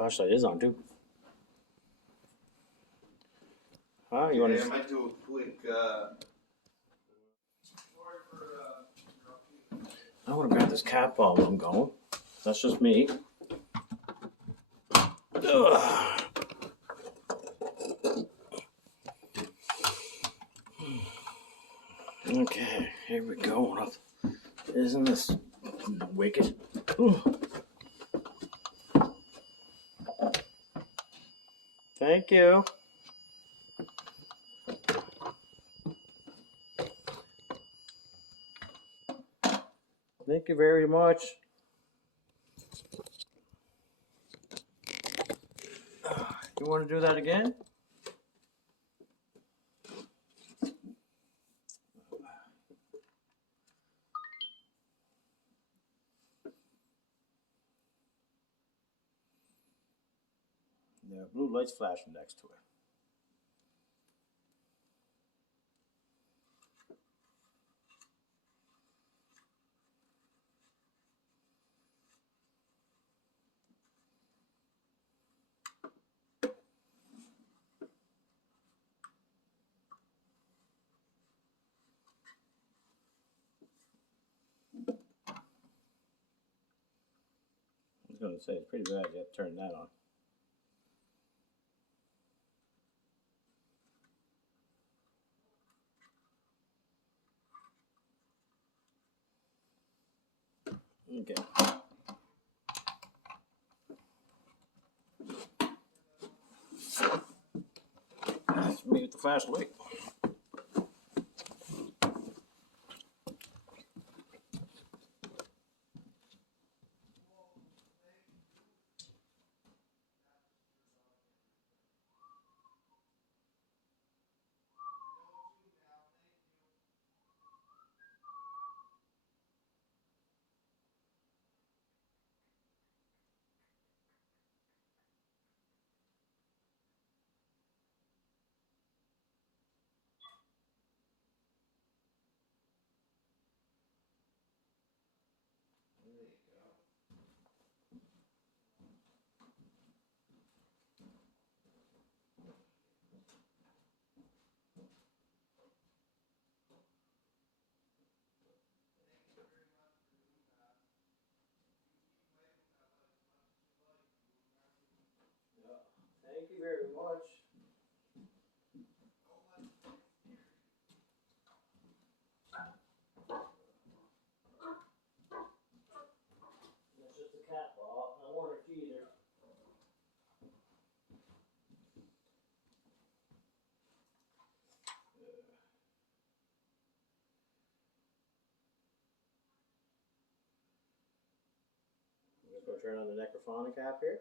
Flashlight is on too. Huh? You want to? I might do a quick. I want to grab this cat ball while I'm going. That's just me. Ugh. Okay, here we go. Isn't this wicked? Thank you. Thank you very much. You want to do that again? The blue light's flashing next to it. I was going to say, it's pretty bad. You have to turn that on. Okay. That's me with the flashlight. Thank you very much. That's just a cat ball. I want a feeder. I'm going to turn on the Necrophonic app here.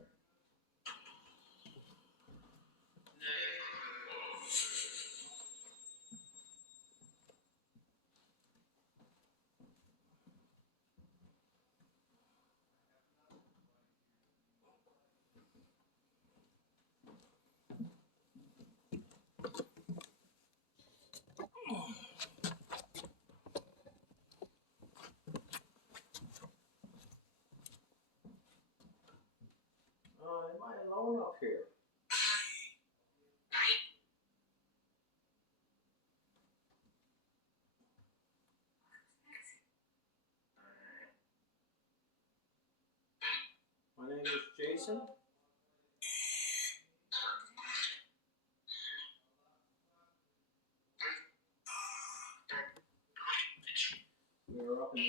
Am I alone up here? My name is Jason. We're up in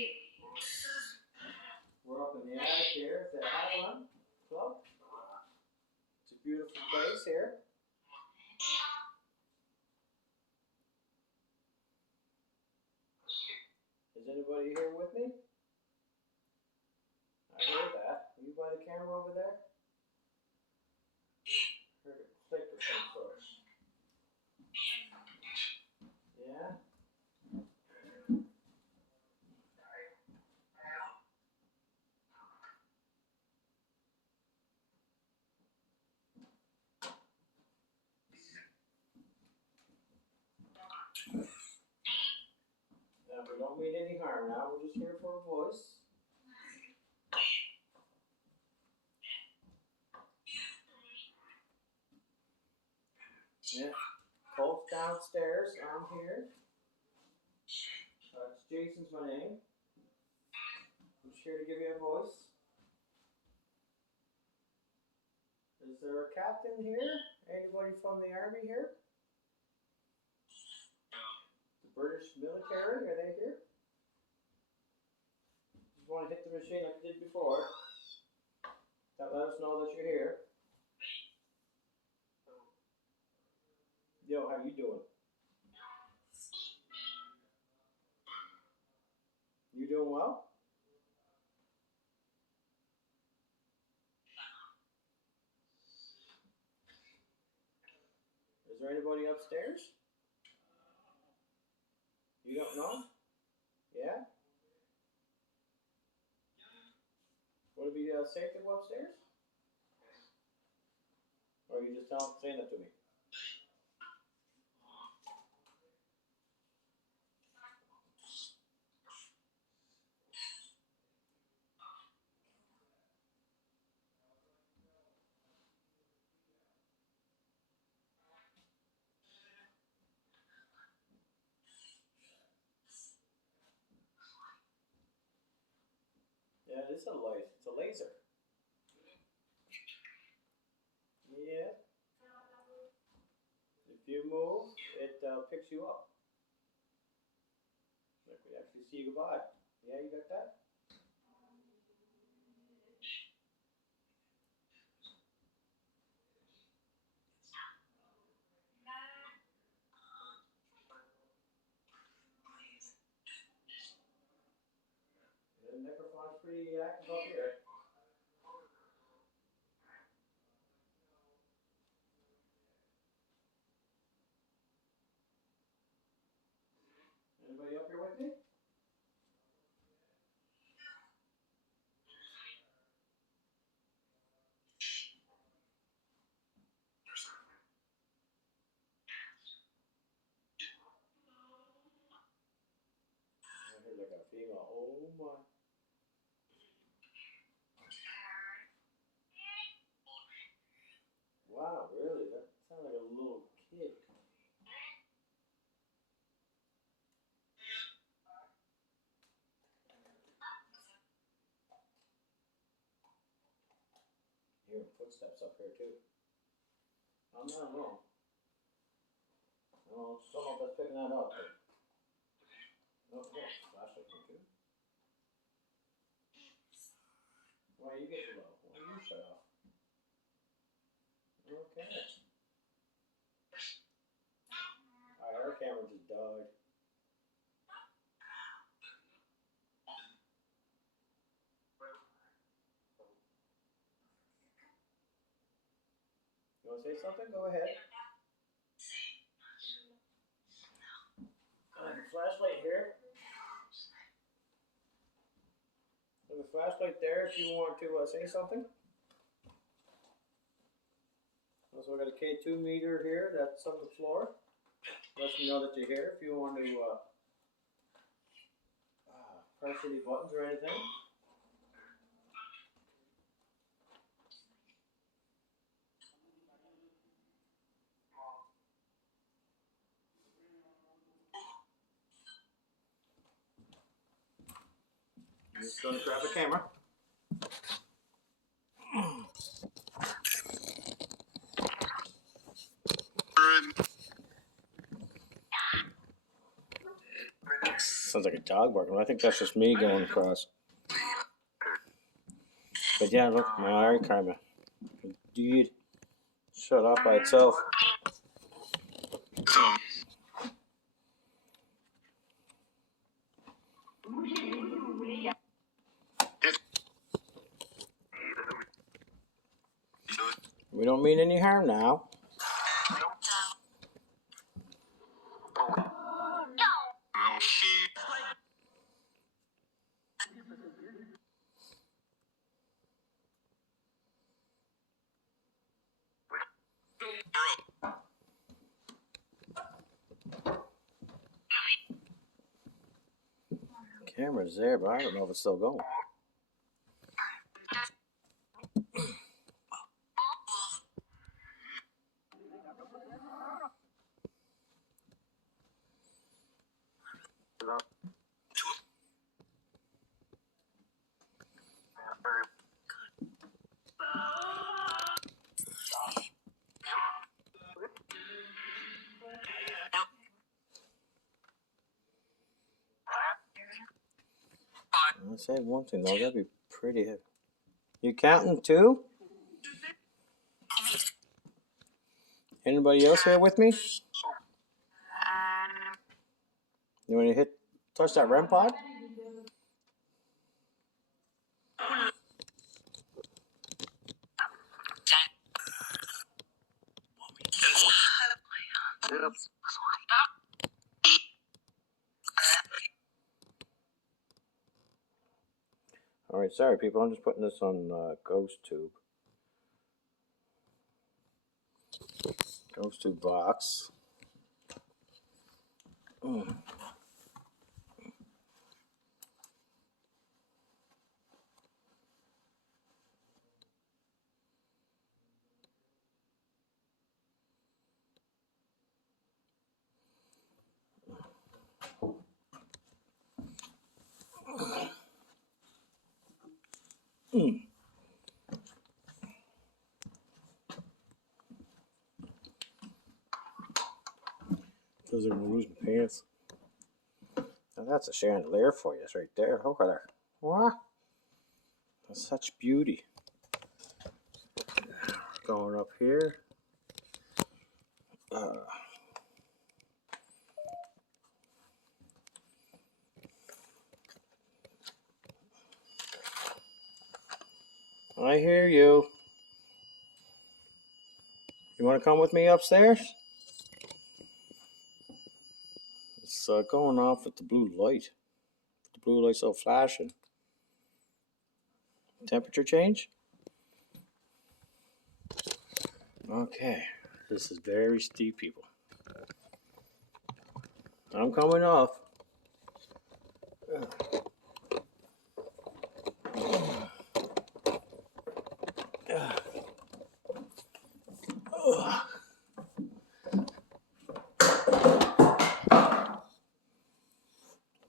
the attic here at the Highland Club. It's a beautiful place here. Is anybody here with me? I heard that. Are you by the camera over there? Heard a click or some sort. Yeah? We don't mean any harm now. We're just here for a voice. Yeah. Colt's downstairs. I'm here. Jason's my name. I'm just here to give you a voice. Is there a captain here? Anybody from the army here? The British military, are they here? Just want to hit the machine like I did before. That let us know that you're here. Yo, how you doing? You doing well? Is there anybody upstairs? You don't know? Yeah? Would it be safe to go upstairs? Or are you just saying that to me? Yeah, it is a light. It's a laser. Yeah. If you move, it picks you up. Like we actually see you goodbye. Yeah, you got that? The Necrophonic's pretty active up here. Anybody up here with me? I heard like a female. Oh my. Wow, really? That sounds like a little kid. Hearing footsteps up here too. I'm not alone. I don't know if that's picking that up. But... Okay, flashlight come too. Why you get low? Why you shut off? Okay. Alright, our camera just died. You want to say something? Go ahead. I have a flashlight here. There's a flashlight there if you want to say something. Also, I got a K2 meter here that's on the floor. Let me know that you're here if you want to press any buttons or anything. I'm just going to grab the camera. Sounds like a dog barking. I think that's just me going across. But yeah, look, my eye camera. Indeed. Shut off by itself. We don't mean any harm now. Camera's there, but I don't know if it's still going. say one thing though, that'd be pretty heavy. You counting too? Anybody else here with me? You want to touch that REM pod? Alright, sorry people, I'm just putting this on Ghost Tube. Ghost Tube box. Those are lose my pants. Now that's a chandelier for you, it's right there. Look at her. What? That's such beauty. Going up here. I hear you. You want to come with me upstairs? It's going off with the blue light. The blue light's all flashing. Temperature change? Okay. This is very steep, people. I'm coming off.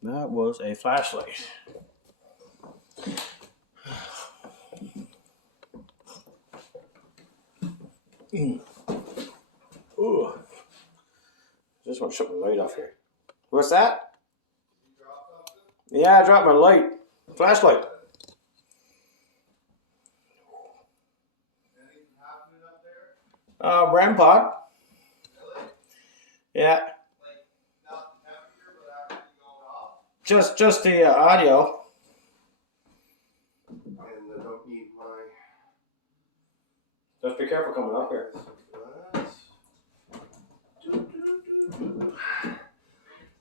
That was a flashlight. Ooh. Just want to shut my light off here. What's that? Yeah, I dropped my light. Flashlight. REM pod. Yeah. Just the audio. And I don't need my... Just be careful coming up here.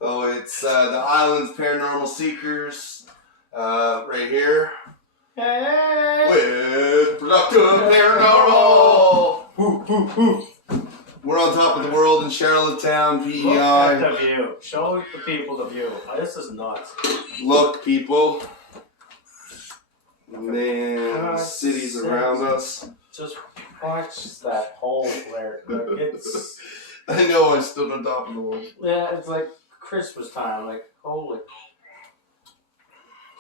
Oh, it's the Island's Paranormal Seekers right here. Hey! With Productive Paranormal! We're on top of the world in Charlottetown, PEI. Look at the view. Show the people the view. This is nuts. Look, people. Man, the city's around us. Just watch that hole there. It's... I know, I stood on top of the world. Yeah, it's like Christmas time. Like, holy.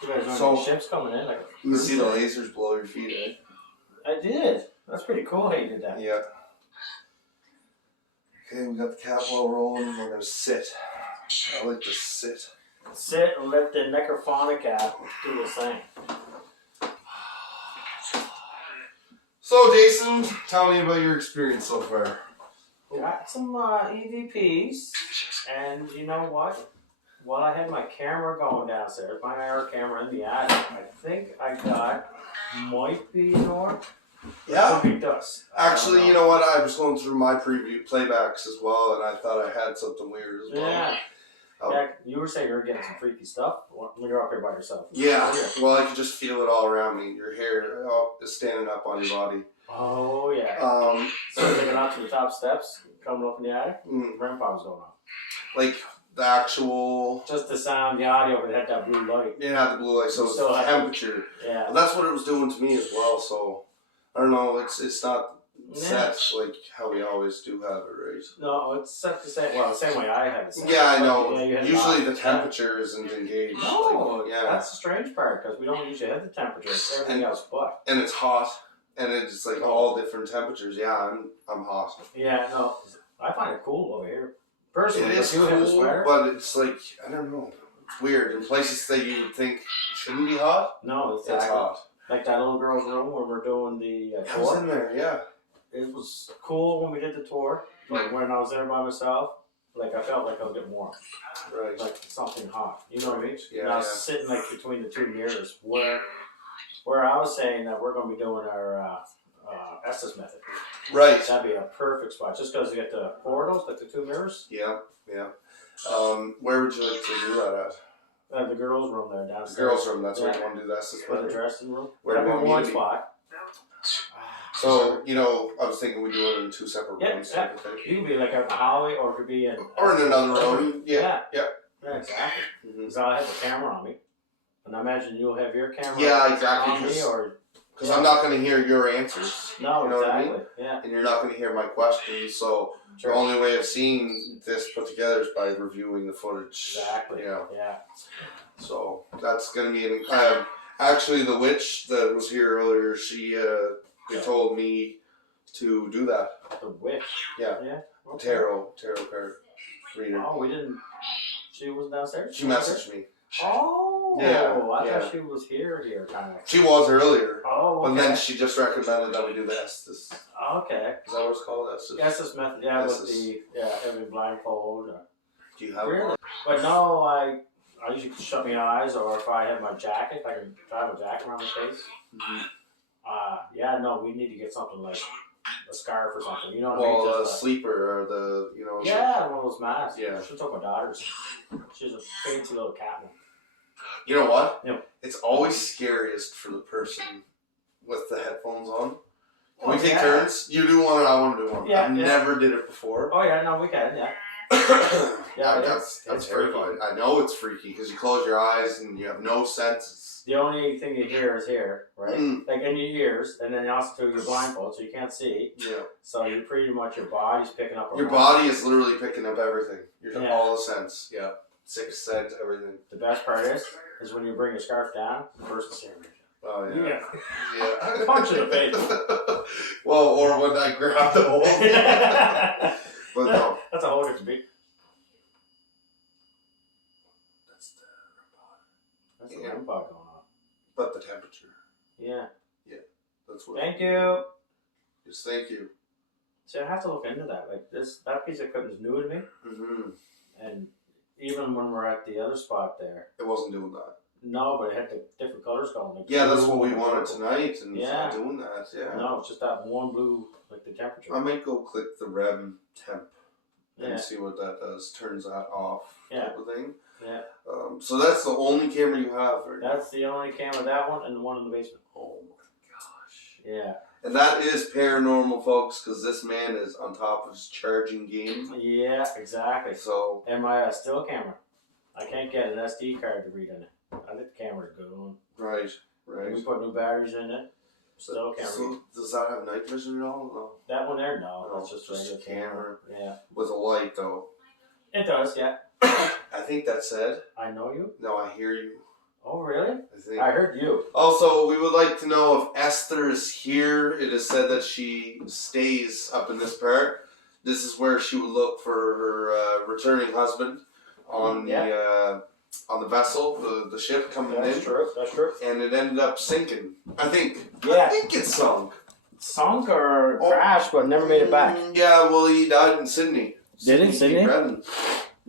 You guys know any ships coming in? Like, you can see the lasers below your feet, eh? I did. That's pretty cool how you did that. Yeah. Okay, we got the cat wall rolling. We're going to sit. I like to sit. Sit and let the Necrophonic App do its thing. So, Jason, tell me about your experience so far. Got some EVPs, and you know what? While I had my camera going downstairs, my AR camera in the attic, I think I got, might be north. Yeah. Could be dust. Actually, you know what? I was going through my preview playbacks as well, and I thought I had something weird as well. Yeah. Yeah, you were saying you were getting some freaky stuff when you're up here by yourself. Yeah. Well, I could just feel it all around me. Your hair is standing up on your body. Oh, yeah. So taking out to the top steps, coming up in the attic, REM pod was going on. Like the actual... Just the sound, the audio, but it had that blue light. Yeah, the blue light, so it's the temperature. Yeah. Well, that's what it was doing to me as well, so... I don't know, it's not set like how we always do have it, right? No, it's set the same, the same way I have it set. Yeah, I know. Yeah, usually the temperature isn't engaged. No, yeah. That's the strange part, because we don't usually have the temperature. It's everything else but. And it's hot, and it's like all different temperatures. Yeah, I'm hot. Yeah, no, I find it cool over here. Personally, it is cool, but it's like, I don't know. weird. In places that you would think shouldn't be hot, No, it's exactly. hot. Like that little girl's room where we're doing the I was tour. in there, yeah. It was cool when we did the tour, but when I was there by myself, like I felt like I was getting warm. Right. Like something hot. You know what I mean? Yeah, And I was sitting like between the two mirrors where I was saying that we're going to be doing our Estes method. Right. That'd be a perfect spot, just because you get the portals, like the two mirrors. Yeah, yeah. Where would you like to do that at? The girls' room there downstairs. The girls' room, that's where you want to do that. Or the dressing room. Where do you That'd want be me one to be? spot. So, you know, I was thinking we do it in two separate rooms. Yeah. You could be like out in the hallway, or it could be in... Or in another room. Yeah. Yeah, exactly. Mm-hmm. Because I have a camera on me. And I imagine you'll have your camera exactly, on me, or... Because I'm not going to hear your answers. No, you know exactly. what I mean? Yeah. And you're not going to hear my questions. So Sure. the only way of seeing this put together is by reviewing the footage. Exactly. Yeah. Yeah. So that's going to be actually the witch that was here earlier. They told me to do that. The witch. Yeah. Yeah. Okay. Tarot card reader. Oh, we didn't. She was downstairs. She messaged me. Oh. Yeah, I thought she was here, kind of. She was earlier. Oh. Okay. But then she just recommended that we do the Estes. Okay. Is that what it's called? Estes? Estes method. Yeah, with Estes. every blindfold. Do you have Really? one? But no, I usually shut my eyes, or if I have my jacket, if I can have a jacket around my face. Mm-hmm. No, we need to get something like a scarf or something. You know what I Well, mean? the Just sleeper or the, you know. yeah, one of those masks. Yeah. She took my daughter's. She's a fancy little cat one. You know what? Yeah. It's always scariest for the person with the headphones on. Can we Oh, take yeah. turns? You do one and I want to do one. Yeah, I never did it before. Oh yeah, no, we can. Yeah. Yeah, that's it's terrifying. freaky. I know it's freaky because you close your eyes and you have no sense. The only thing you hear is here, right? Mm. Like in your ears, and then also you're blindfold, so you can't see. Yeah. So you pretty much your body's picking up. Your body is literally picking up everything. Yeah. All the sense. Yeah. Sixth sense, everything. The best part is when you bring your scarf down, the person's staring at you. Oh yeah. Yeah. Yeah. Punch in the face. Well, or when I grab the whole thing. But no. That's a whole different beat. That's the That's the REM pod going on. But the temperature. Yeah. That's what. Thank you. Yes, thank you. See, I have to look into that. Like that piece of equipment is new to me, Mm-hmm. and even when we're at the other spot there, It wasn't doing that. no, but it had the different colors going. Like Yeah, that's blue what we and wanted purple. tonight, and it's Yeah. not doing that. Yeah. No, it's just that one blue, like the temperature. I might go click the REM temp and Yeah. see what that does. Turns that off. Yeah. Type of thing. Yeah. So that's the only camera you have, right? That's the only camera, that one, and the one in the basement. Oh my gosh. Yeah. And that is paranormal, folks, because this man is on top of his charging game. Yeah, exactly. So, And my still camera. I can't get an SD card to read in it. I think the camera's good one. right. We put new batteries in it. Still can't read. So, does that have night vision at all? No. That one there, no. No, That's just just regular a camera. Yeah. With a light, though. It does, yeah. I think that said. I know you. No, I hear you. Oh, really? I think. I heard you. Also, we would like to know if Esther is here. It is said that she stays up in this part. This is where she would look for her returning husband on the vessel, the ship coming in. That's true. That's true. And it ended up sinking. I think. Yeah. I think it sunk. Sunk or crashed, but never made it back. Yeah, well, he died in Sydney. Did it? Sydney? Brennan.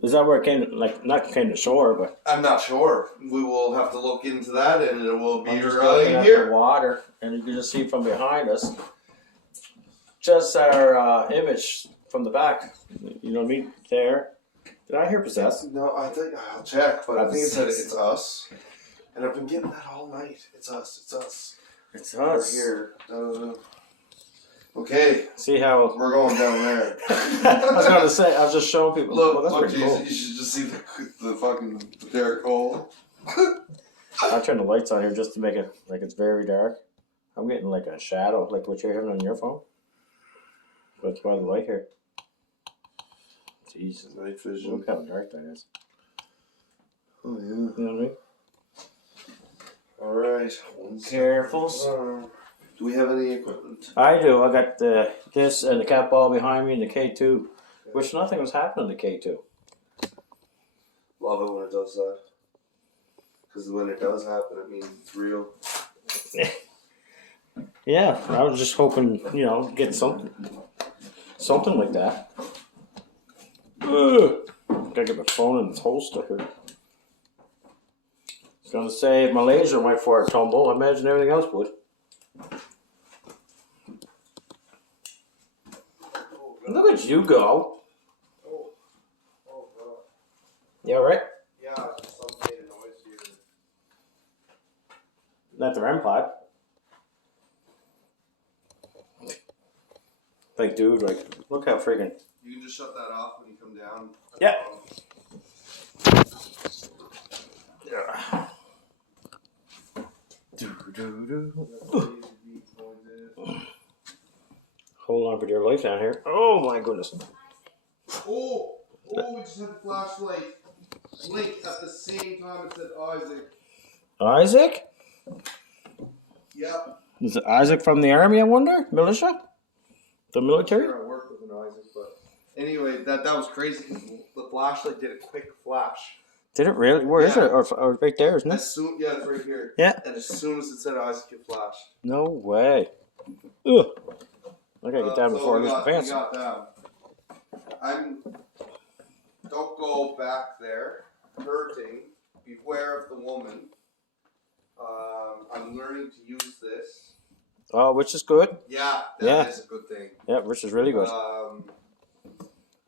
Is that where it came? Like, not came to shore, but I'm not sure. We will have to look into that, and it will be I'm just right looking at here. the water, and you can just see from behind us, just our image from the back. You know what I mean? There. Did I hear possessed? No, I think I'll check, but I think it said it's us. And I've been getting that all night. It's us. It's us. It's We're us. here. Okay, See how? we're going down there. I was gonna say. I was just showing people. Look, well, that's look, pretty you, cool. you should just see the fucking Derek hole. I turned the lights on here just to make it like it's very dark. I'm getting like a shadow, like what you're having on your phone. That's why the light here. Jesus, Night vision. look how dark that is. Oh yeah. You know what I mean? All right. Careful. Do we have any equipment? I do. I got this and the cat ball behind me and the K2, which nothing was happening to K2. Love it when it does that. Because when it does happen, it means it's real. Yeah, I was just hoping, get something like that. Ugh. Gotta get my phone in its holster here. I was gonna say if my laser went for a tumble, I imagine everything else would. Look at you go. Oh, God. Yeah, right? Yeah, just some made a noise here. Not the REM pod. Like, dude, look how freaking. You can just shut that off when you come down. Yeah. Hold on for dear life down here. Oh my goodness. Oh, we just had the flashlight blink at the same time it said Isaac. Isaac? Yep. Is it Isaac from the army, I wonder? Militia? The military? Sure, I work with an Isaac, but anyway, that was crazy because the flashlight did a quick flash. Did it really? Where is it? Or right there, isn't it? It's right here. Yeah. And as soon as it said Isaac, it flashed. No way. Ugh. I gotta get down before I lose my pants. We got down. Don't go back there hurting. Beware of the woman. I'm learning to use this. Oh, which is good. Yeah, that is a good thing. Yeah, which is really good.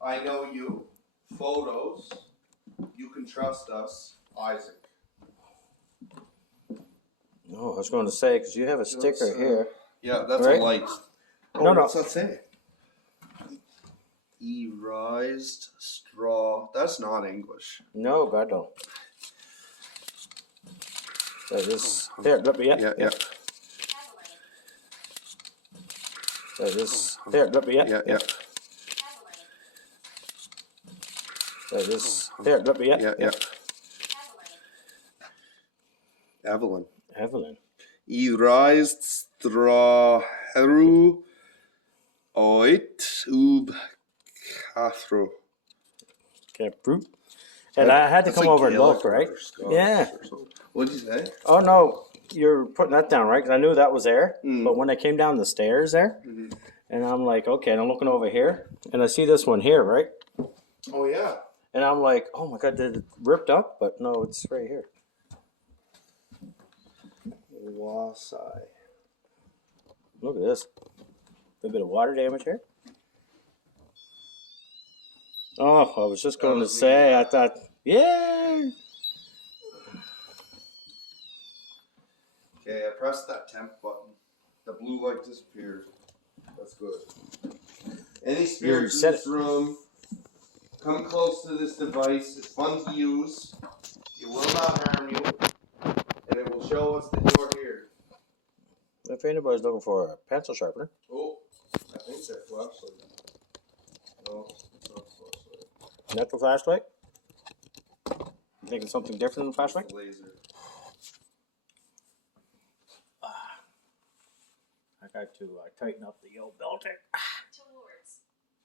I know you. Photos. You can trust us, Isaac. Oh, I was going to say, because you have a sticker here. Yeah, that's right? a light. No. What's that say? Erised straw. That's not English. No, God no. That is there. Yeah. That is there. Yeah. That is there. Yeah. Evelyn. Erised straw heru oit ub cathro. Okay, fruit. And I had to come over and look, right? Yeah. What did you say? Oh, no. You're putting that down, right? Because I knew that was there. But when I came down the stairs there, and I'm like, okay, and I'm looking over here, and I see this one here, right? Oh, yeah. And I'm like, oh, my God, did it ripped up? But no, it's right here. Wasai. Look at this. A bit of water damage here. Oh, I was just going to say, I thought, yeah. Okay, I pressed that temp button. The blue light disappeared. That's good. Any spirits in this room, come close to this device. It's fun to use. It will not harm you. And it will show us that you are here. If anybody's looking for a pencil sharpener. Oh, I think they're flashlight. No, it's not flashlight. Not the flashlight? You thinking something different than the flashlight? Laser. I got to tighten up the old belting.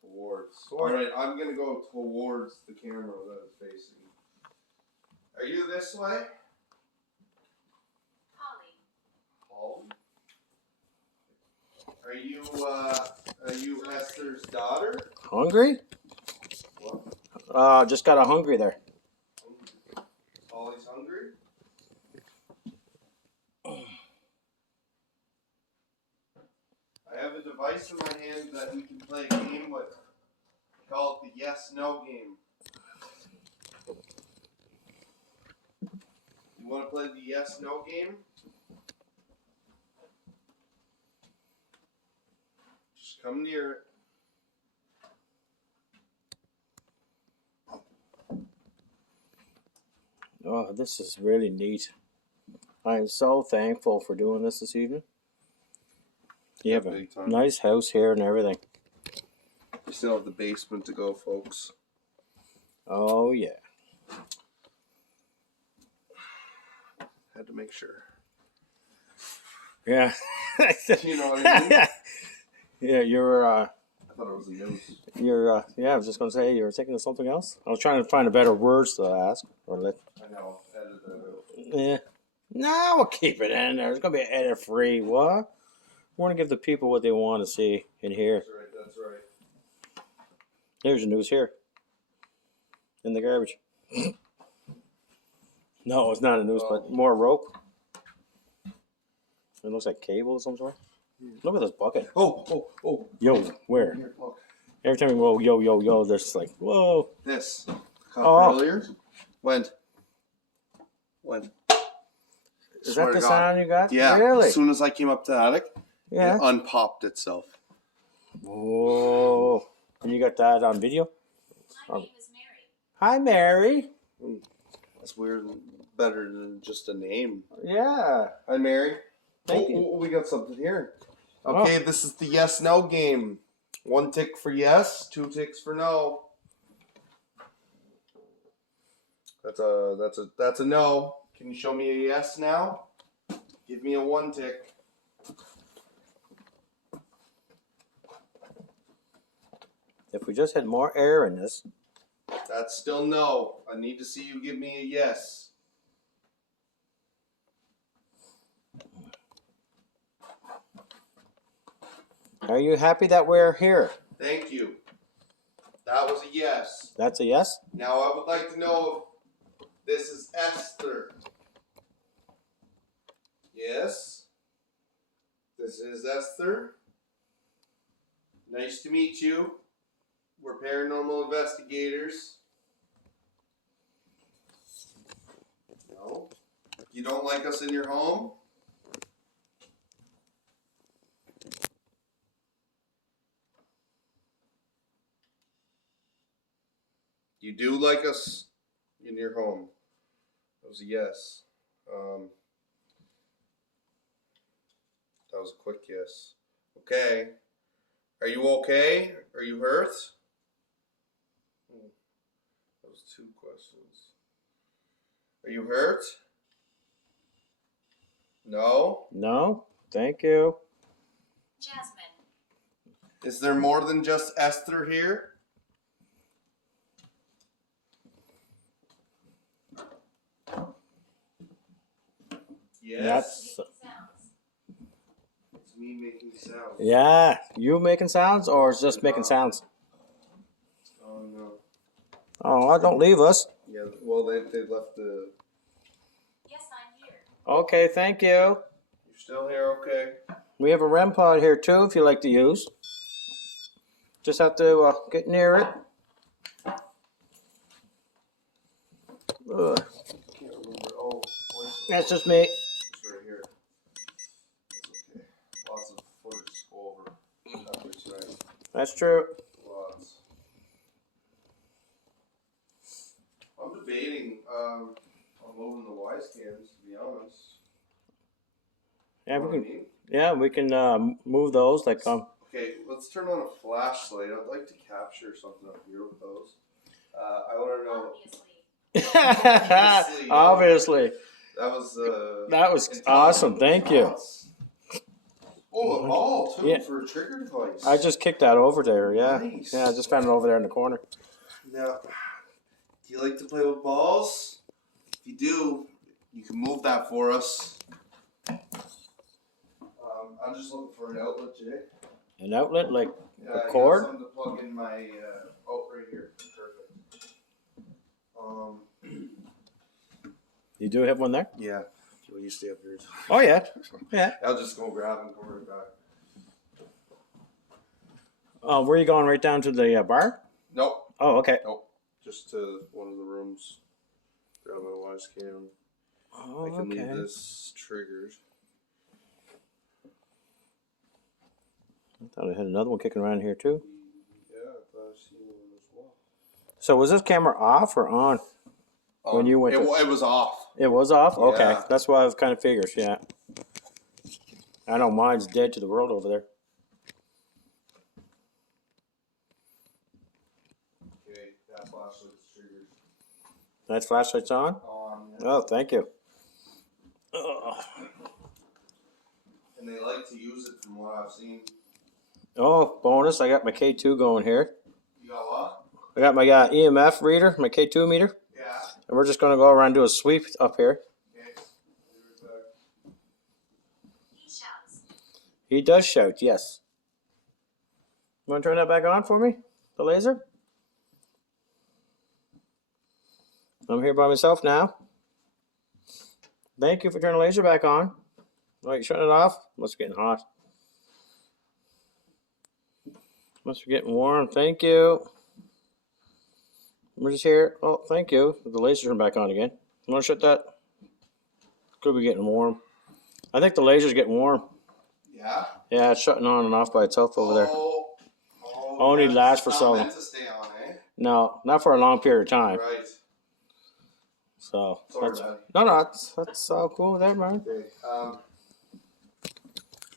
Towards. Alright, I'm going to go towards the camera that it's facing. Are you this way? Holly? Are you Esther's daughter? Hungry? What? Just got a hungry there. Holly's hungry? I have a device in my hand that we can play a game with. Called the yes-no game. You want to play the yes-no game? Just come near it. Oh, this is really neat. I am so thankful for doing this evening. You have a nice house here and everything. We still have the basement to go, folks. Oh, yeah. Had to make sure. Yeah. You know what I mean? Yeah, you're, I thought it was a news. you're, yeah, I was just going to say, you were thinking of something else? I was trying to find a better words to ask. Or let. I know. Edit that out. Yeah. No, we'll keep it in there. It's gonna be edit free. What? We want to give the people what they want to see and hear. That's right. That's right. Here's the news here. In the garbage. No, it's not a noose, but more rope. It looks like cable of some sort. Look at this bucket. Oh. Yo, where? Here, look. Every time we go, yo, there's like, whoa. This. Caught earlier. When? Is that the sound you got? Yeah. Really? As soon as I came up to the attic, Yeah. it unpopped itself. Whoa. And you got that on video? My name is Mary. Hi, Mary. That's weird. Better than just a name. Yeah. Hi, Mary. Thank you. We got something here. Okay, This is the yes/no game. 1 tick for yes, 2 ticks for no. That's a no. Can you show me a yes now? Give me a 1 tick. If we just had more air in this. That's still no. I need to see you give me a yes. Are you happy that we're here? Thank you. That was a yes. That's a yes? Now I would like to know if this is Esther. Yes. This is Esther. Nice to meet you. We're paranormal investigators. No. You don't like us in your home? You do like us in your home. That was a yes. That was a quick yes. Okay. Are you okay? Are you hurt? That was 2 questions. Are you hurt? No? No? Thank you. Jasmine. Is there more than just Esther here? Yes. Making sounds. It's me making sounds. Yeah. You making sounds or is just making sounds? Oh, no. Oh, don't leave us. Yeah, well, they left the... Yes, I'm here. Okay, thank you. You're still here, okay? We have a REM pod here too if you like to use. Just have to get near it. Ugh. Can't remember. Oh, That's just me. it's right here. That's okay. Lots of footage to go over. That's right. That's true. Lots. I'm debating on moving the wise cams, to be honest. Yeah, You know we what I can. mean? Yeah, we can move those. Like Okay, let's turn on a flashlight. I'd like to capture something up here with those. I want to know. Obviously. Obviously. That was awesome. Thank you. Oh, a ball too Yeah. for a trigger device. I just kicked that over there. Yeah. Nice. Yeah, I just found it over there in the corner. Now, do you like to play with balls? If you do, you can move that for us. I'm just looking for an outlet, Jay. An outlet, like Yeah, a I cord? got something to plug in my right here. Perfect. You do have one there? Yeah. Well, you stay up here. Oh yeah. Yeah. I'll just go grab and come right back. Where are you going? Right down to the bar? Nope. Oh, okay. Nope. Just to one of the rooms. Grab my wise cam. Oh, I can okay. leave this triggered. I thought I had another one kicking around here too. Yeah, I thought I seen one as well. So was this camera off or on? When you went it, to- it was off. It was off? Okay. Yeah. That's why I was kind of figures, yeah. I know mine's dead to the world over there. Okay, that flashlight's triggered. That flashlight's on? Yeah. Oh, thank you. Ugh. And they like to use it from what I've seen. Oh, bonus. I got my K2 going here. You got what? I got my EMF reader, my K2 meter. Yeah. And we're just going to go around and do a sweep up here. Okay. He does shout, yes. You want to turn that back on for me? The laser? I'm here by myself now. Thank you for turning the laser back on. All right, shutting it off. Must be getting hot. Must be getting warm. Thank you. We're just here. Oh, thank you. The laser turned back on again. You want to shut that? Could be getting warm. I think the laser's getting warm. Yeah? Yeah, it's shutting on and off by itself over there. Only lasts for so long. Meant to stay on, eh? No, not for a long period of time. Right. So Sorry, that's, Daddy. no, that's all cool with that, man. Okay.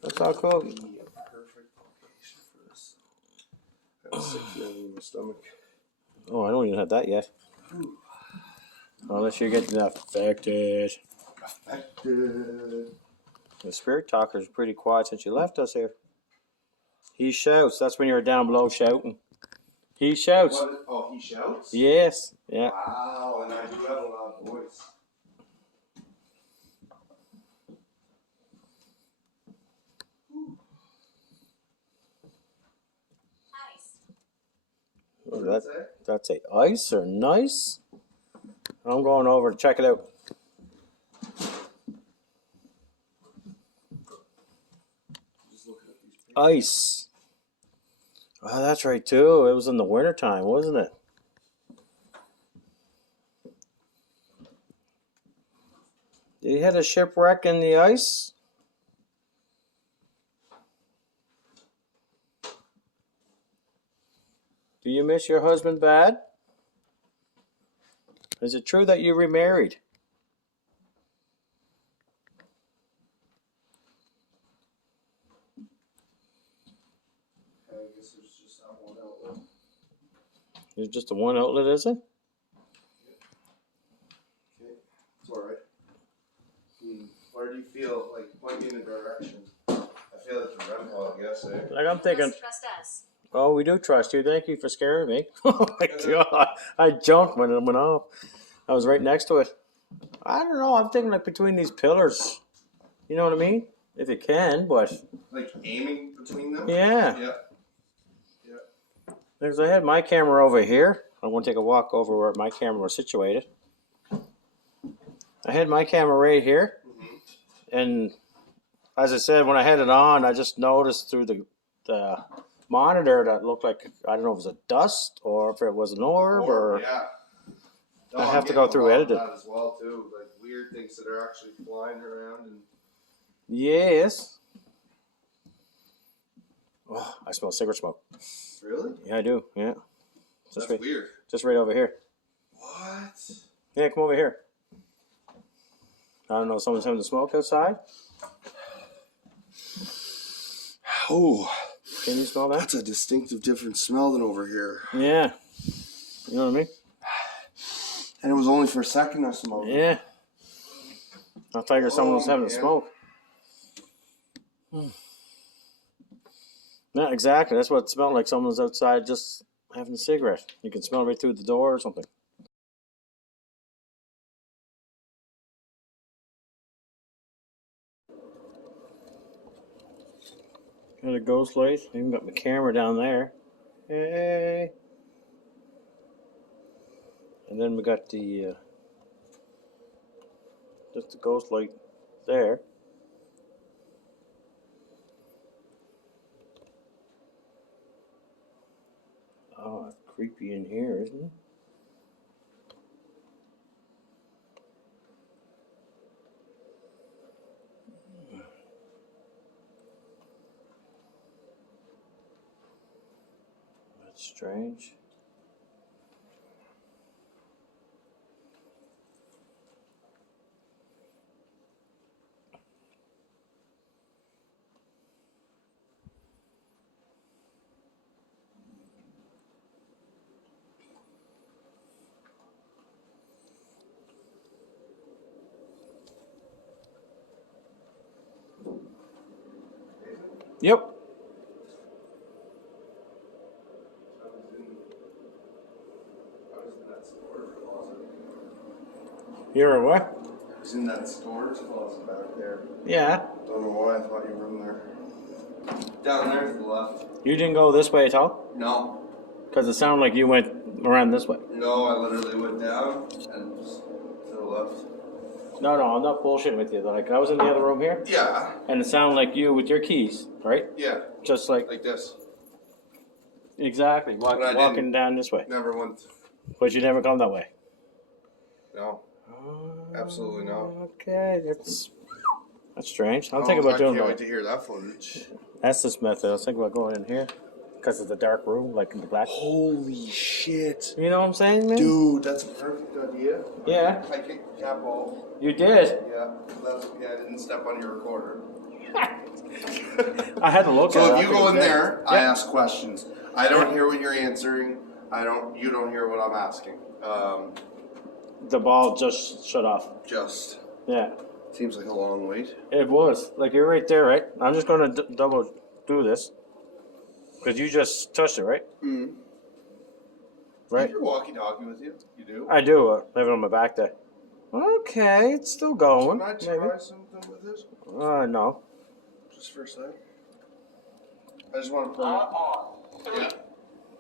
That's all cool. Be a perfect location for this. I have a sick feeling in my stomach. Oh, I don't even have that yet. Unless you're getting affected. The spirit talker's pretty quiet since you left us here. He shouts. That's when you're down below shouting. He shouts. Oh, he shouts? Yes. Yeah. Wow, and I do have a loud voice. Ice. What That, did it that's a ice or nice. I'm going over to check it out. Just looking at these pictures. Ice. Oh, that's right too. It was in the wintertime, wasn't it? Did you had a shipwreck in the ice? Do you miss your husband bad? Is it true that you remarried? I guess there's just that one outlet. There's just the one outlet, is it? Okay, it's alright. Where do you feel, like, point me in a direction? I feel like you're Renville, I guess, eh? Like I'm thinking, Must trust us. oh, we do trust you. Thank you for scaring me. Oh my God. I jumped when it went off. I was right next to it. I don't know. I'm thinking like between these pillars. You know what I mean? If you can, but Like aiming between them? yeah. Yeah. Because I had my camera over here. I want to take a walk over where my camera was situated. I had my camera right here. Mm-hmm. And as I said, when I had it on, I just noticed through the monitor that looked like, I don't know if it was a dust or if it was an orb or... Yeah. I have to go through editing. That as well, too. Like weird things that are actually flying around. And Yes. Oh, I smell cigarette smoke. really? Yeah, I do. Yeah. That's right, weird. just right over here. What? Yeah, come over here. I don't know, someone's having the smoke outside? Oh, Can you smell that? that's a distinctive different smell than over here. Yeah. You know what I mean? And it was only for a second I smelled it. Yeah. I figured someone was having a smoke. Not exactly. That's what it smelled like. Someone was outside just having a cigarette. You can smell right through the door or something. Got a ghost light. Even got my camera down there. Hey. And then we got the just the ghost light there. Oh, it's creepy in here, isn't it? That's strange. Yep. I was in that storage closet. You're a what? I was in that storage closet back there. Yeah. Don't know why I thought you were in there. Down there to the left. You didn't go this way at all? No. Because it sounded like you went around this way. No, I literally went down and just to the left. No, I'm not bullshitting with you. Like, I was in the other room here, Yeah. and it sounded like you with your keys, right? Yeah. Just like this. exactly walking down this way. Never went. But you never gone that way. No. Absolutely not. Okay, that's strange. I'm thinking about doing I can't that. wait to hear that footage. That's this method. I was thinking about going in here because it's a dark room, like in the black. Holy shit. You know what I'm saying, man? Dude, that's a perfect idea. Yeah. I kicked the cap off. You did. Yeah, that's okay. I didn't step on your recorder. I had to look at it. So if you go in there, I Yep. ask questions. I don't hear what you're answering. You don't hear what I'm asking. The ball just shut off. Just Yeah. seems like a long wait. It was. Like, you're right there, right? I'm just going to double do this. Because you just touched it, right? Mm-hmm. You Right? have your walkie-talkie with you? You do? I do. I have it on my back there. Okay, it's still going. Can I try something with this? No. Just for a sec. I just want to put yeah.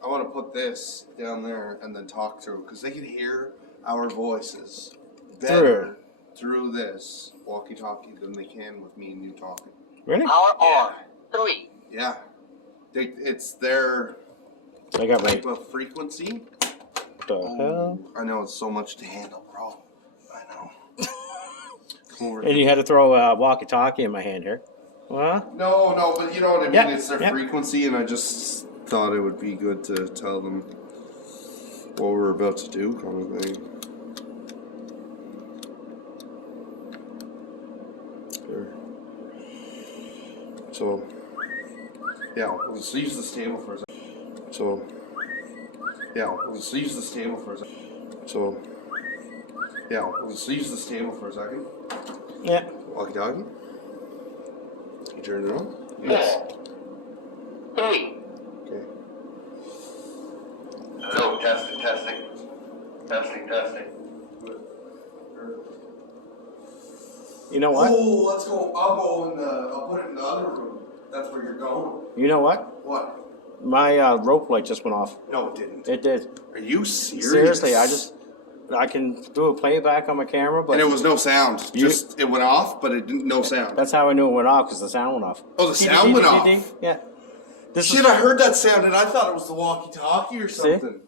I want to put this down there and then talk through because they can hear our voices better through this walkie-talkie than they can with me and you talking. Really? Power on. 3. Yeah, it's their I got my... type of frequency. The hell? I know it's so much to handle, bro. I know. Come over. And you had to throw a walkie-talkie in my hand here. What? No, but you know what I mean. Yep, It's their yep. frequency, and I just thought it would be good to tell them what we're about to do, kind of thing. Sure. So, yeah, let's use this table for a second. So, yeah, let's use this table for a second. So, yeah, let's use this table for a second. Yeah. Walkie-talkie. You turn it on? 3. Okay. Hello, testing. You know what? Oh, let's go. I'll put it in the other room. That's where you're going. You know what? What? My rope light just went off. No, it didn't. It did. Are you serious? Seriously, I can do a playback on my camera, but And it was no sound. Just it went off, but it didn't. No sound. that's how I knew it went off, because the sound went off. Oh, the sound went off. Yeah. This Shit, I heard that sound and I thought it was the walkie-talkie or something.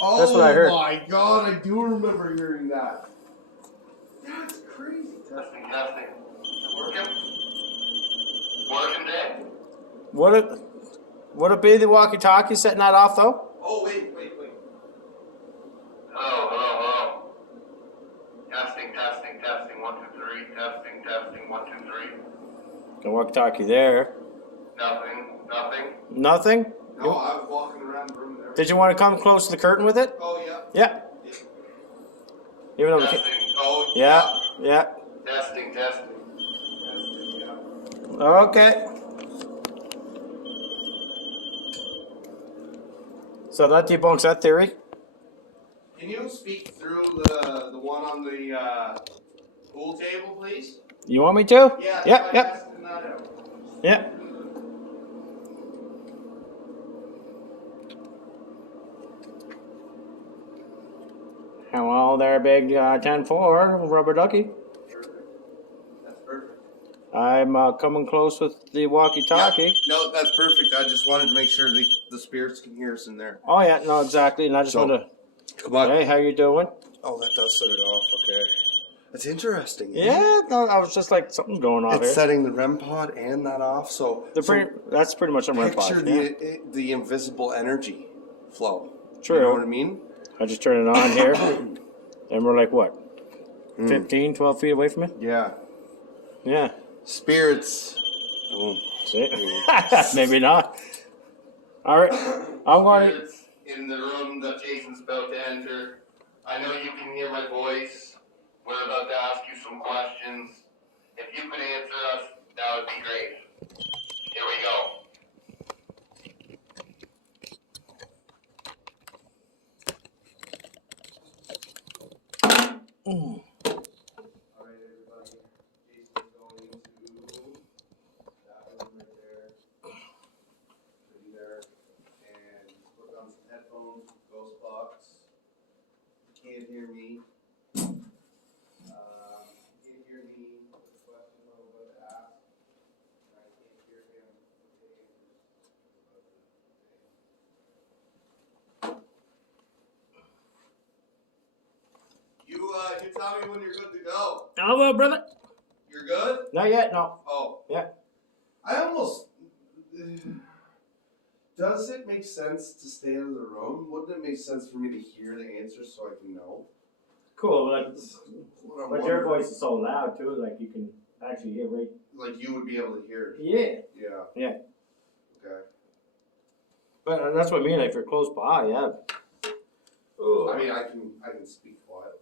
Oh, That's what I heard. my God, I do remember hearing that. That's crazy. Testing. Working day? Would it be the walkie-talkie setting that off, though? Oh, wait. Hello. Testing. 1, 2, 3. Testing. 1, 2, 3. The walkie-talkie there. Nothing. Nothing? No, I was walking around the room there. Did you want to come close to the curtain with it? Oh, yeah. Yeah. Even though we Testing. can't... Oh, Yeah. Testing. yeah. Okay. So that debunks that theory. Can you speak through the one on the pool table, please? You want me to? Yeah. Yep. Testing that out. Yep. Hello there, big 10-4 rubber ducky. That's perfect. I'm coming close with the walkie-talkie. Yeah, no, that's perfect. I just wanted to make sure the spirits can hear us in there. Oh yeah, no, exactly. And I just want to. Come on. Hey, how you doing? Oh, that does set it off. Okay. That's interesting. Yeah, no, I was just like something's going on It's here. setting the REM pod and that off, so That's pretty much a REM pod. picture Yeah. the invisible energy flow. True. You know what I mean? I just turn it on here, and we're like what, 15, 12 feet away from it? Yeah. Yeah. Spirits. Boom. See? Maybe not. All right, I'm going. Spirits in the room that Jason's about to enter. I know you can hear my voice. We're about to ask you some questions. If you could answer us, that would be great. Here we go. Alright, everybody. Jason's going into that room right can't hear me. You can't hear me with the question I'm about to ask. And I can't hear him with the answers. You tell me when you're good to go. Hello, brother. You're good? Not yet, no. Oh. Yeah. I almost... Does it make sense to stay out of the room? Wouldn't it make sense for me to hear the answers so I can know? Cool, That's what I'm but your wondering. voice is so loud too, like you can actually hear right. Like you would be able to hear it. Yeah. Yeah. Yeah. Okay. But that's what I mean, if you're close by, yeah. Ooh. I mean, I can speak quietly.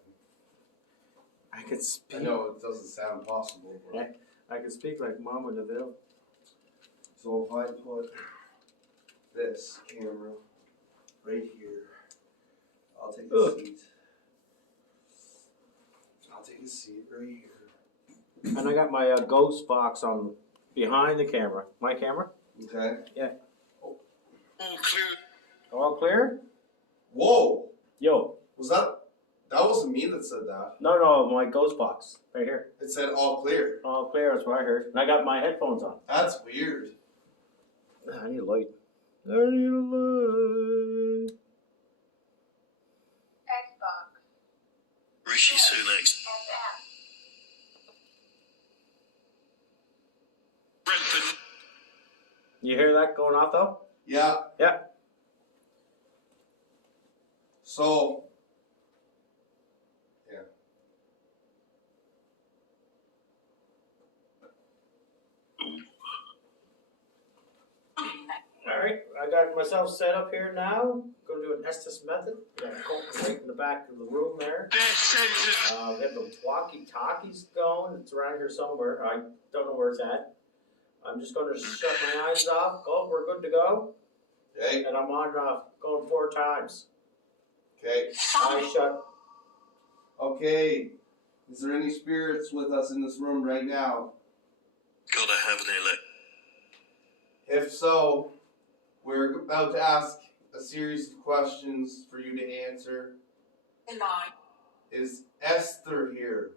I could speak. I know it doesn't sound possible, but Yeah. I could speak like Mama DeVille. so if I put this camera right here, I'll take a seat. I'll take a seat right here. And I got my ghost box on behind the camera. My camera. Okay. Yeah. Oh. All clear. All clear? Whoa! Yo. Was that wasn't me that said that. No, my ghost box. Right here. It said all clear. All clear, that's what I heard. And I got my headphones on. That's weird. I need a light. I need a light. Xbox. Rishi Sunak's. You hear that going off though? Yeah. Yeah. So. Yeah. Alright, I got myself set up here now. Gonna do an Estes method. We got Colt right in the back of the room there. We have the walkie-talkies going. It's around here somewhere. I don't know where it's at. I'm just gonna shut my eyes off. Colt, we're good to go. Okay. And I'm on going 4 times. Okay. Eyes shut. Okay. Is there any spirits with us in this room right now? Gotta have an elect. If so, we're about to ask a series of questions for you to answer. Is Esther here?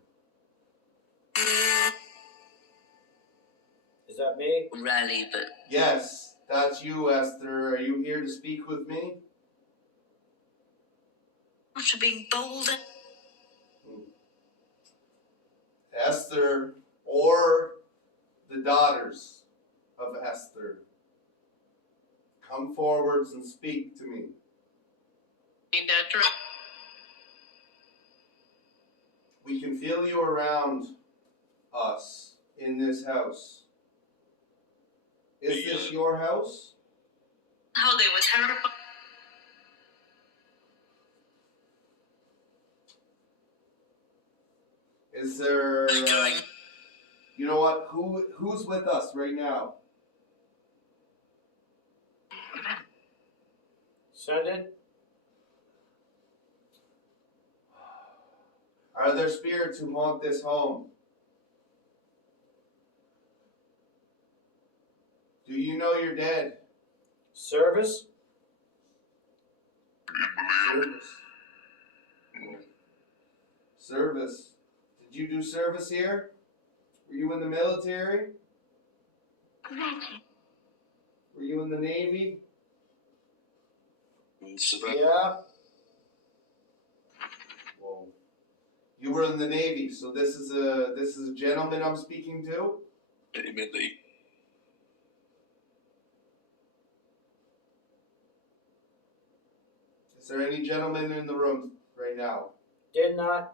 Is that me? Rally, but Yes, that's you, Esther. Are you here to speak with me? after being bold and Esther, or the daughters of Esther, come forwards and speak to me. in that drop. We can feel you around us in this house. Is this your house? How they were terrified. Is there, you know what? Who's with us right now? Send it. Are there spirits who haunt this home? Do you know you're dead? Service. Service. Service. Did you do service here? Were you in the military? Were you in the Navy? Yeah. Whoa. You were in the Navy, so this is a gentleman I'm speaking to? Is there any gentleman in the room right now? Did not.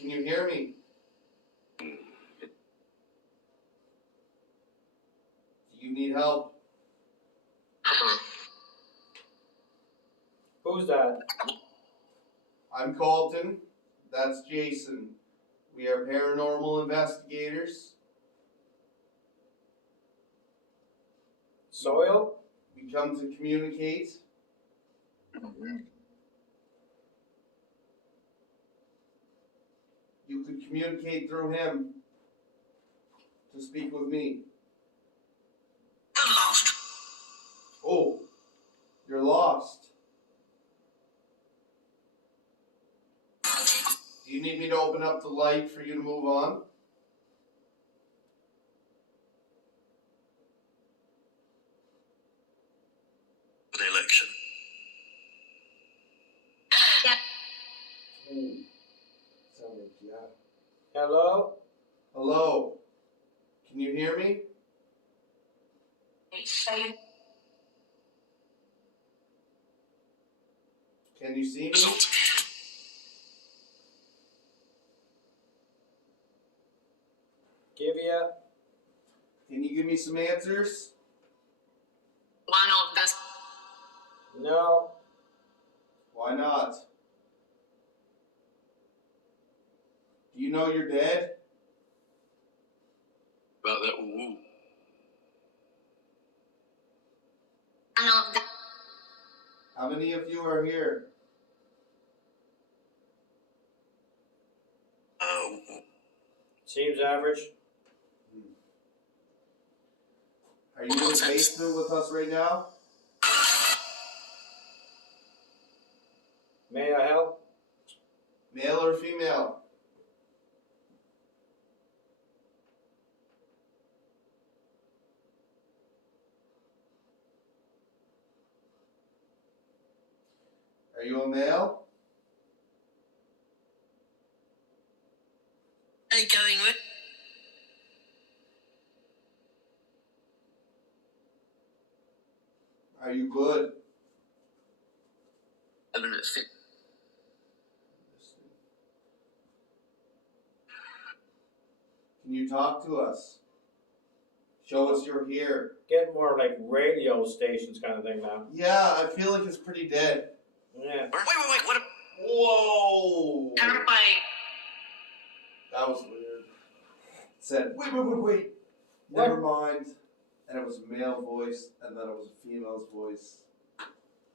Can you hear me? Do you need help? Who's that? I'm Colton. That's Jason. We are paranormal investigators. Soil. We come to communicate. You could communicate through him to speak with me. I'm lost. Oh, you're lost. you need me to open up the light for you to move on? The election. Ooh. Sounded, yeah. Hello? Hello? Can you hear me? Can you see me? Result. Give ya? Can you give me some answers? One of the No. Why not? Do you know you're dead? about that. Ooh. How many of you are here? Seems average. Are you in the basement with us right now? May I help? Male or female? Are you a male? Are you going with? Are you good? Having a fit. Can you talk to us? Show us you're here. Getting more like radio stations kind of thing now. Yeah, I feel like it's pretty dead. Yeah. Wait, what? Whoa! Terrifying. That was weird. It said, wait. Never mind. And it was a male voice, and then it was a female's voice.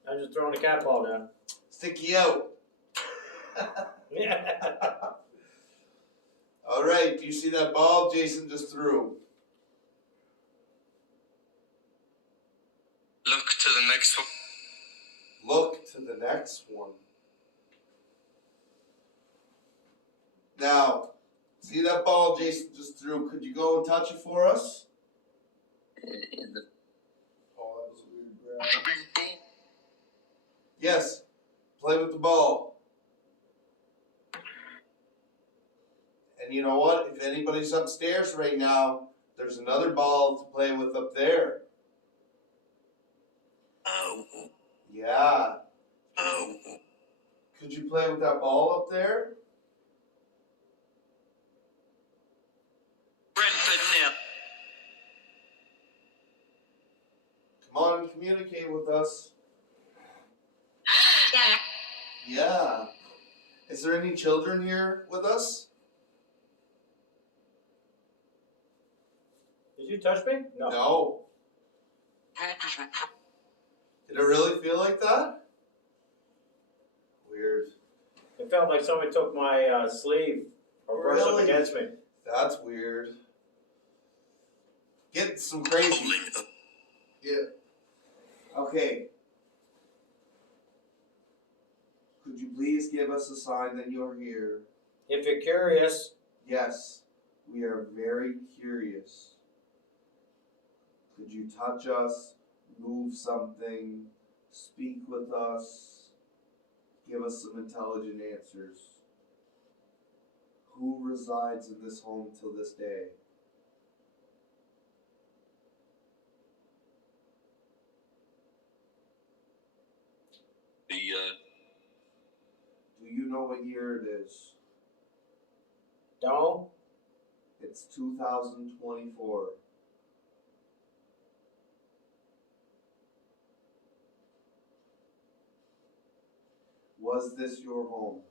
I'm just throwing a cat ball down. Sticky out. Yeah. All right, do you see that ball Jason just threw? Look to the next one. Look to the next one. Now, see that ball Jason just threw? Could you go and touch it for us? In the Oh, that was a weird grab. Yes, play with the ball. And you know what? If anybody's upstairs right now, there's another ball to play with up there. Yeah. Could you play with that ball up there? Brentford nil. Come on and communicate with us. Yeah. Is there any children here with us? Did you touch me? No. No. Did it really feel like that? Weird. It felt like somebody took my sleeve or brushed up Really? against me. That's weird. Get some crazy. Yeah. Okay. Could you please give us a sign that you're here? If you're curious, Yes, we are very curious. Could you touch us, move something, speak with us, give us some intelligent answers? Who resides in this home till this day? Do you know what year it is? don't. It's 2024. Was this your home?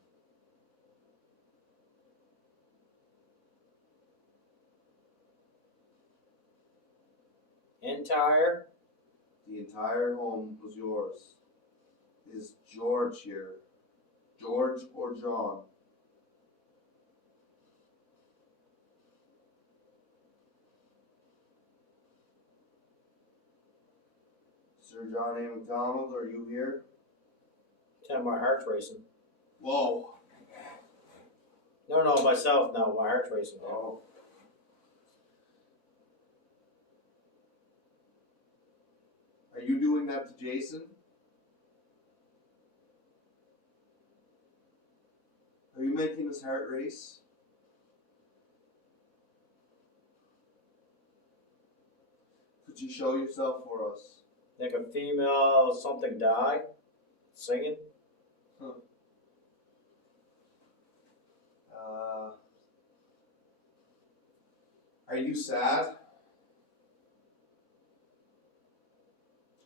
Entire. The entire home was yours. Is George here? George or John? Sir John A. McDonald, are you here? Tell my heart's racing. Whoa. No, myself now. My heart's racing now. Oh. Are you doing that to Jason? Are you making his heart race? Could you show yourself for us? Like a female something die? Singing? Are you sad?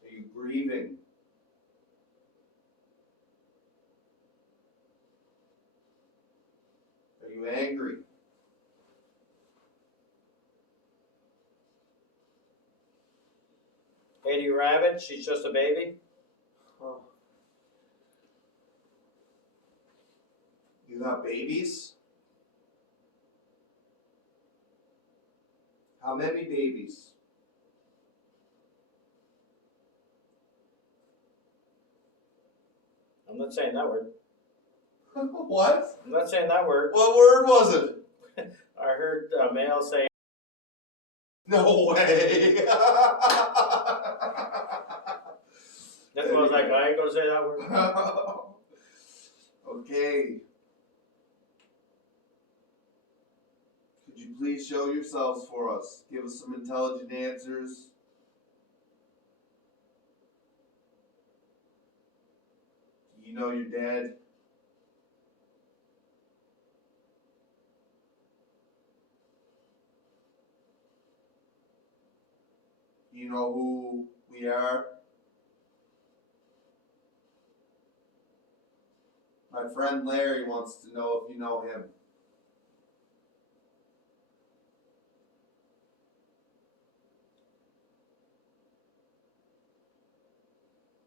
Are you grieving? Are you angry? Katie Rabbit, she's just a baby? Huh. You got babies? How many babies? I'm not saying that word. What? I'm not saying that word. What word was it? I heard a male say, No way. that's what I was like, I ain't gonna say that word. Okay. Could you please show yourselves for us? Give us some intelligent answers. Do you know you're dead? Do you know who we are? My friend Larry wants to know if you know him.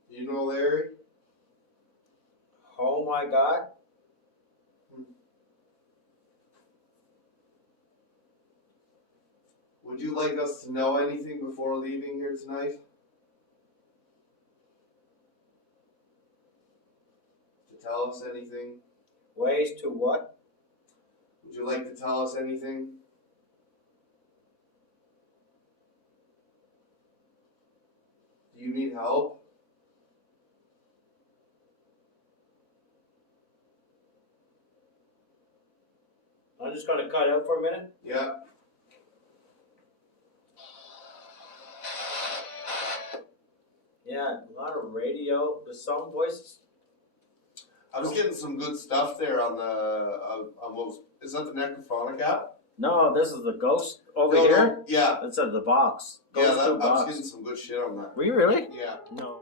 Do you know Larry? oh my God. Would you like us to know anything before leaving here tonight? To tell us anything? Ways to what? Would you like to tell us anything? Do you need help? I'm just gonna cut out for a minute. Yeah. Yeah, a lot of radio, the some voices. I was getting some good stuff there on the, on what was, is that the Necrophonic app? No, this is the ghost over No, here. no, yeah. It said the box. Yeah, Ghost that, to I was box. getting some good shit on that. Were you really? Yeah. No.